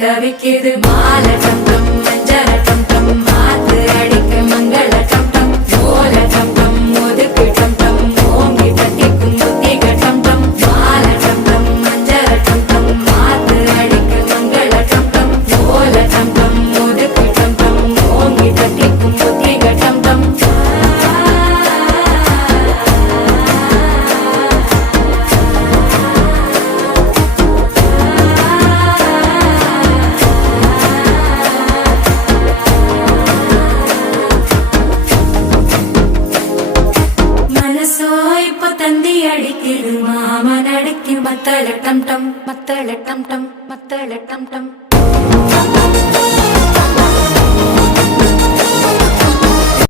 தவிக்குது மால டம் டம் மஞ்சள டம் டம் மாத்து அடிக்க மங்கள டம் டம் ஓல டம் டம் ஒதுக்கு டம் டம் ஓங்கி தட்டிக்கும் புத்திக டம் டம் மால டம் டம் மஞ்சள டம் டம் மாத்து அடிக்க மங்கள டம் டம் ஓல டம் டம் ஒதுக்கு டம் டம் ஓங்கி தட்டிக்கும் புத்திக டம் டம் தந்தி அடிக்குது மாமன் அடிக்கு மத்தள டம் டம் மத்தள டம் டம் மத்தள டம் டம்